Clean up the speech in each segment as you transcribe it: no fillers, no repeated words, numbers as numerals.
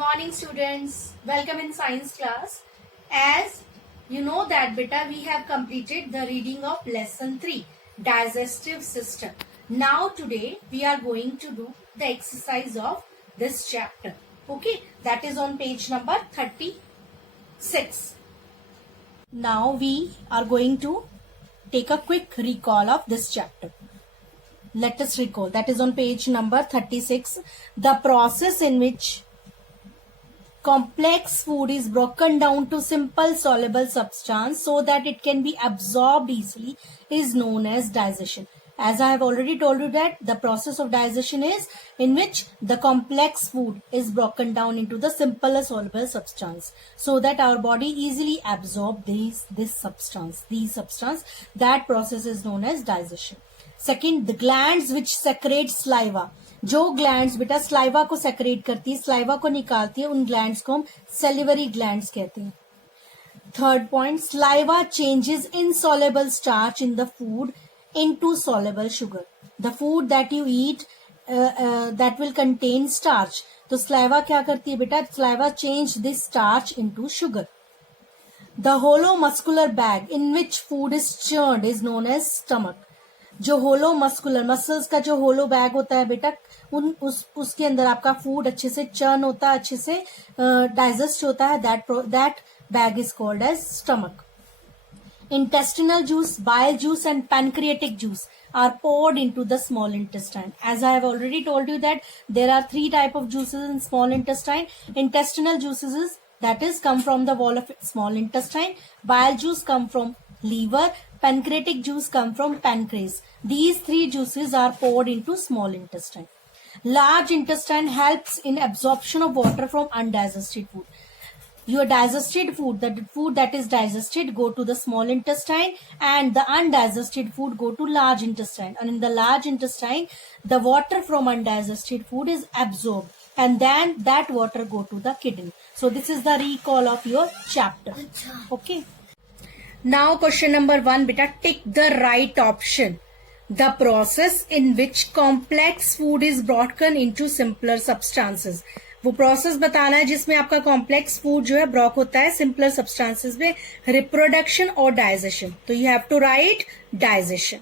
morning students, welcome in science class. As you know that beta we have completed the reading of lesson 3 digestive system. Now today we are going to do the exercise of this chapter. Okay, that is on page number 36. Now we are going to take a quick recall of this chapter. Let us recall, that is on page number 36. The process in which complex food is broken down to simple soluble substance so that it can be absorbed easily is known as digestion. As I have already told you that the process of digestion is in which the complex food is broken down into the simple soluble substance so that our body easily absorb these substance. That process is known as digestion. Second, the glands which secrete saliva. जो glands बेटा saliva को secret करती है, saliva को निकालती है, उन glands को हम सेलिवरी ग्लैंड्स कहते हैं. Third point, saliva changes insoluble starch in the food into soluble sugar. The food that you eat that will contain starch. तो स्लाइवा क्या करती है बेटा? Saliva change this starch into sugar. The hollow muscular bag in which food is churned is known as stomach. जो hollow muscular muscles का जो होलो bag होता है बेटा, उसके अंदर आपका फूड अच्छे से चर्न होता है, अच्छे से डाइजेस्ट होता है. That bag is called as stomach. Intestinal juice, bile juice and pancreatic juice are poured into the small intestine. As I have already told you that there are 3 type of juices in small intestine. Intestinal juices come from the wall of small intestine. Bile juice come from liver. Pancreatic juice come from pancreas. These 3 juices are poured into small intestine. Large intestine helps in absorption of water from undigested food. Your digested food, the food that is digested, go to the small intestine, and the undigested food go to large intestine. And in the large intestine, the water from undigested food is absorbed, and then that water go to the kidney. So this is the recall of your chapter. Okay. Now question number 1, beta, tick the right option. The process in which complex food is broken into simpler substances. वो process बताना है जिसमें आपका complex food जो है broke होता है simpler substances में. रिप्रोडक्शन और डाइजेशन. तो you have to write digestion.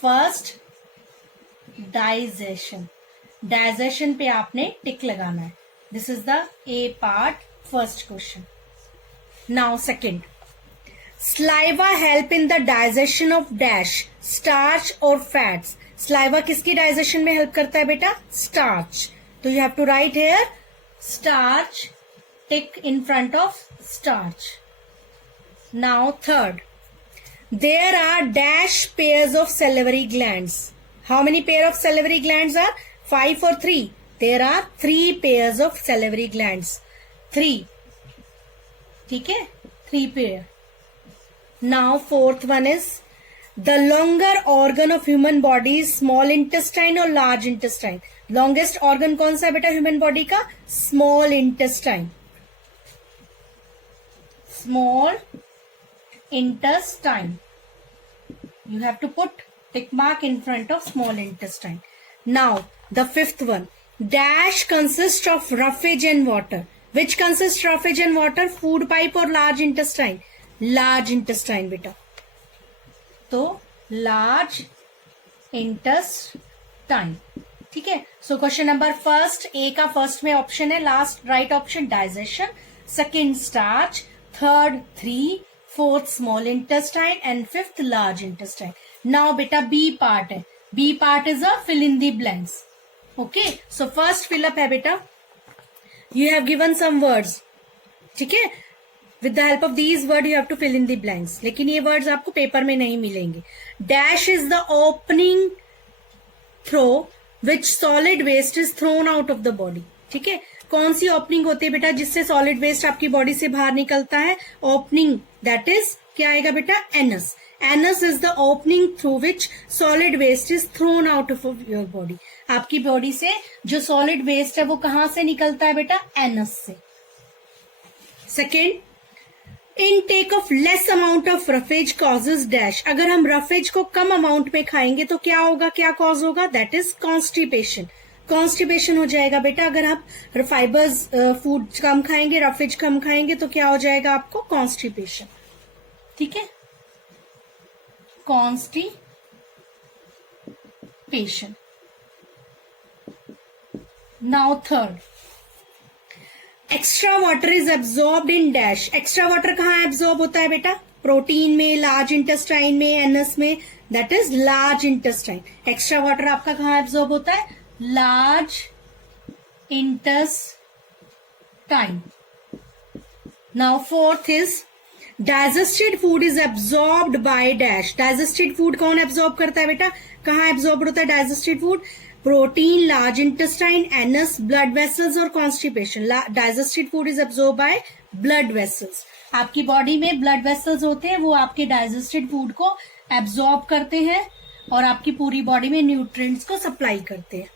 First digestion. Digestion पे आपने टिक लगाना है. This is the A part, first question. Now second, saliva help in the digestion of dash starch और फैट्स. स्लाइवा किसकी digestion में help करता है बेटा? स्टार्च. तो you have to write here starch, tick in front of starch. Now third, there are dash pairs of salivary glands. How many pair of salivary glands are? 5 और 3. There are 3 pairs of salivary glands. 3. ठीक है, 3 pair. Now fourth one is the longer organ of human body is small intestine or large intestine. longest organ कौन सा है बेटा human body का? small intestine. small intestine. You have to put tick mark in front of small intestine. Now the fifth one, dash consists of roughage and water. Which consists roughage and water? food pipe or large intestine? large intestine बेटा. तो large intestine. ठीक है. So question number first, A का first में option है, last right option digestion. Second starch, third 3, fourth small intestine and fifth large intestine. Now बेटा B part है. B part is a fill in the blanks. Okay. So first fill up है बेटा, you have given some words. ठीक है. With the help of these words you have to fill in the blanks. लेकिन ये words आपको paper में नहीं मिलेंगे. Dash is the opening through which solid waste is thrown out of the body. ठीक है. कौन सी ओपनिंग होती है बेटा जिससे सॉलिड वेस्ट आपकी बॉडी से बाहर निकलता है? ओपनिंग, दैट इज क्या आएगा बेटा? Anus. Anus is the opening through which solid waste is thrown out of your body. आपकी बॉडी से जो सॉलिड वेस्ट है वो कहां से निकलता है बेटा? एनस से. Second, intake of less amount of roughage causes dash. अगर हम रफेज को कम अमाउंट में खाएंगे तो क्या होगा, क्या कॉज होगा? That is constipation. कॉन्स्टिपेशन हो जाएगा बेटा। अगर आप फाइबर्स फूड कम खाएंगे, रफेज कम खाएंगे तो क्या हो जाएगा आपको? कॉन्स्टिपेशन। ठीक है, constipation. Now third, extra water is absorbed in dash. Extra water कहाँ एब्जॉर्ब होता है बेटा? प्रोटीन में, लार्ज इंटेस्टाइन में, एनस में, that is large intestine. Extra water आपका कहाँ एब्जॉर्ब होता है? Large intestine. Now fourth is digested food is absorbed by dash. Digested food कौन एब्जॉर्ब करता है बेटा? कहाँ एब्जॉर्ब होता है digested food? Protein, large intestine, anus, blood vessels और constipation. Digested food is absorb by blood vessels. आपकी body में ब्लड वेसल्स होते हैं, वो आपके डाइजेस्टेड फूड को एब्जॉर्ब करते हैं और आपकी पूरी बॉडी में न्यूट्रिएंट्स को सप्लाई करते हैं।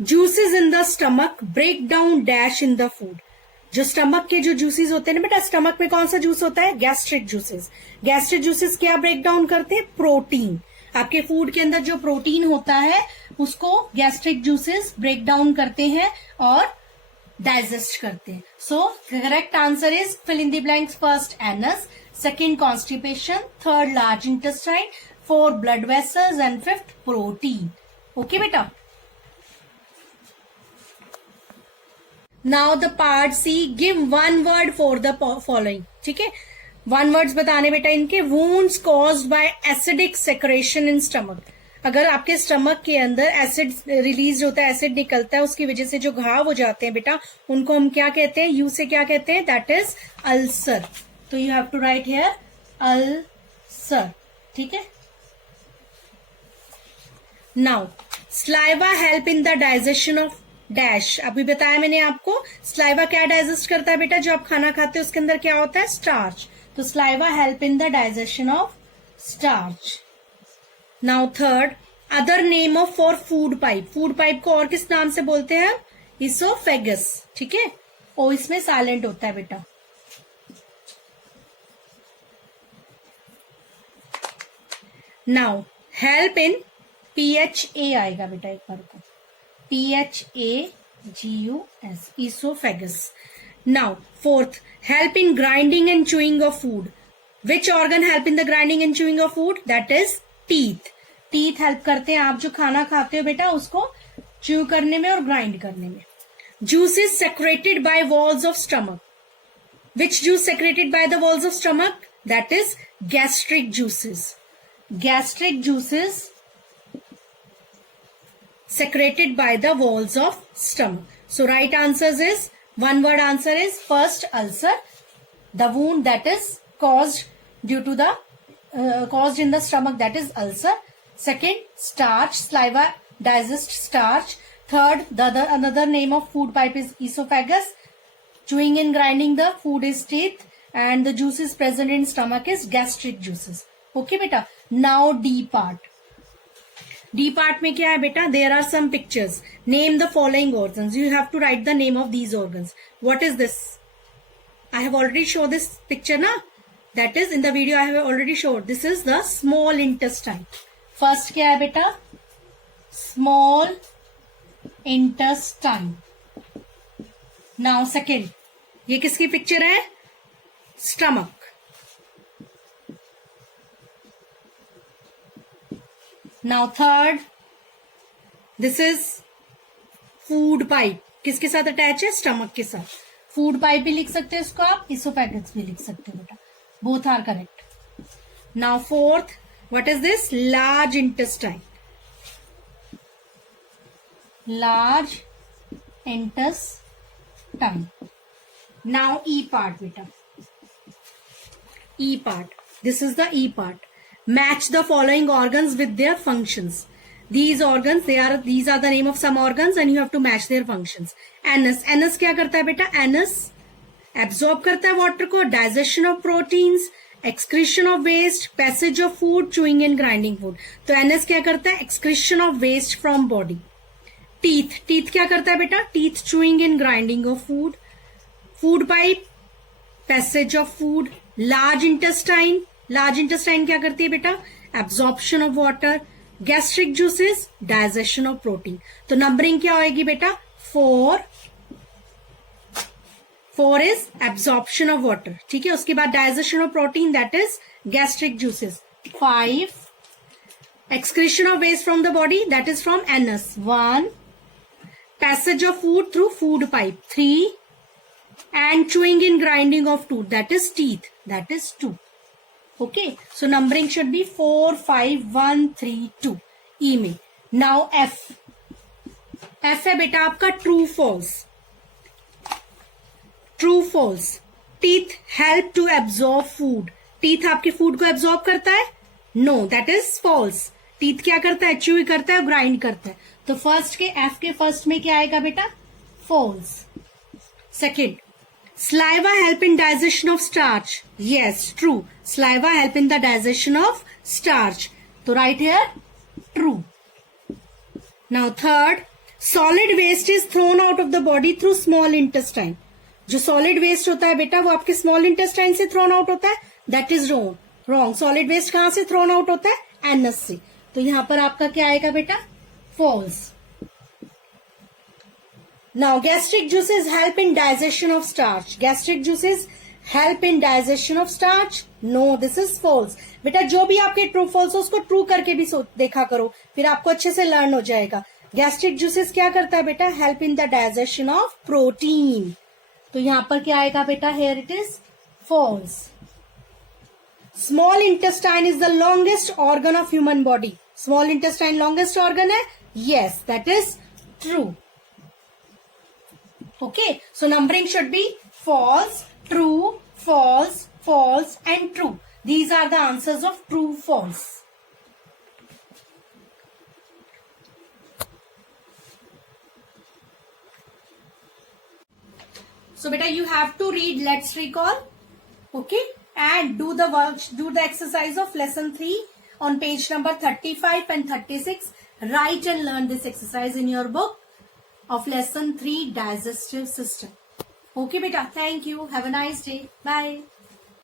Juices in the stomach break down dash in the food. जो स्टमक के जो जूसेस होते हैं ना बेटा, स्टमक में कौन सा जूस होता है? Gastric juices. गैस्ट्रिक जूसेस क्या ब्रेक डाउन करते हैं? प्रोटीन। आपके फूड के अंदर जो प्रोटीन होता है उसको गैस्ट्रिक जूसेस ब्रेक डाउन करते हैं और डाइजेस्ट करते हैं। So correct answer is fill in the blanks. First anus, second constipation, third large intestine, fourth blood vessels and fifth protein. Okay बेटा। Now the part C, give one word for the following. ठीक है, one words बताने बेटा इनके। Wounds caused by acidic secretion in stomach. अगर आपके stomach के अंदर एसिड रिलीज होता है, एसिड निकलता है, उसकी वजह से जो घाव हो जाते हैं बेटा, उनको हम क्या कहते हैं? यू से क्या कहते हैं? That is ulcer. तो you have to write here ulcer. ठीक है। Now saliva help in the digestion of dash. अभी बताया मैंने आपको, स्लाइवा क्या डाइजेस्ट करता है बेटा? जो आप खाना खाते हैं उसके अंदर क्या होता है? स्टार्च। तो saliva help in the digestion of starch. Now third, other name of for food pipe. Food pipe को और किस नाम से बोलते हैं? इसोफेगस। ठीक है, ओ इसमें साइलेंट होता है बेटा। नाउ हेल्प इन PHA आएगा बेटा एक बार को, PHAGUS, esophagus. Now fourth, help in grinding and chewing of food. Which organ help in the grinding and chewing of food? That is teeth. Teeth help करते हैं आप जो खाना खाते हो बेटा उसको chew करने में और grind करने में. Juices secreted by walls of stomach. Which juice secreted by the walls of stomach? That is gastric juices. Gastric juices secreted by the walls of stomach. So right answers is, one word answer is first ulcer, the wound that is caused due to the caused in the stomach, that is ulcer. Second, starch, saliva digests starch. Third, another name of food pipe is esophagus. Chewing and grinding the food is teeth, and the juices present in stomach is gastric juices. Okay beta. Now D part. D part में क्या है बेटा? There are some pictures. Name the following organs. You have to write the name of these organs. What is this? I have already showed this picture na? That is in the video I have already showed. This is the small intestine. First क्या है बेटा? Small intestine. Now second, ये किसकी picture है? Stomach. Now third, this is food pipe. किसके साथ attach है? Stomach के साथ. फूड पाइप भी लिख सकते हैं इसको आप, इसोफेगस भी लिख सकते हो बेटा. Both are correct. Now fourth, what is this? Large intestine. Large intestine. Now E part बेटा. E part. This is the E part. Match the following organs with their functions. These organs, these are the name of some organs and you have to match their functions. Anus. Anus क्या करता है बेटा? Anus absorb करता है water को, digestion of proteins, excretion of waste, passage of food, chewing and grinding food. तो anus क्या करता है? Excretion of waste from body. Teeth. Teeth क्या करता है बेटा? Teeth chewing and grinding of food. Food pipe, passage of food. Large intestine. Large intestine क्या करती है बेटा? Absorption of water. Gastric juices digestion of protein. तो नंबरिंग क्या होगी बेटा? 4 इज एब्जॉर्प्शन ऑफ वाटर. ठीक है, उसके बाद digestion of protein that is gastric juices. 5 excretion of waste from the body that is from anus. 1 passage of food through food pipe. 3 and chewing in grinding of tooth that is teeth, that is 2. Okay, so numbering should be 4 5 1 3 2. E में now F है बेटा आपका true false. True false. Teeth help to absorb food. Teeth आपके food को absorb करता है? No, that is false. Teeth क्या करता है? च्यू करता है, ग्राइंड करता है. तो फर्स्ट के एफ के फर्स्ट में क्या आएगा बेटा? False. Second, saliva help in digestion of starch. Yes, true. Saliva help in the digestion of starch. तो write here true. Now third, solid waste is thrown out of the body through small intestine. जो solid waste होता है बेटा वो आपके small intestine से thrown out होता है. That is wrong. Solid waste कहां से थ्रोन आउट होता है? एनस से. तो यहां पर आपका क्या आएगा बेटा? False. Now gastric juices help in digestion of starch. Gastric juices help in digestion of starch. No, this is false. बेटा जो भी आपके ट्रू फॉल्स हो उसको ट्रू करके भी देखा करो, फिर आपको अच्छे से लर्न हो जाएगा. गैस्ट्रिक जूसेस क्या करता है बेटा? Help in the digestion of protein. तो यहां पर क्या आएगा बेटा? Here it is false. Small intestine is the longest organ of human body. Small intestine longest organ है? Yes, that is true. Okay, so numbering should be false, true, false, false and true. These are the answers of true, false. So beta you have to read Let's Recall. Okay. And do the exercise of lesson 3 on page number 35 and 36. Write and learn this exercise in your book of lesson 3 digestive system. Okay beta, thank you. Have a nice day. Bye.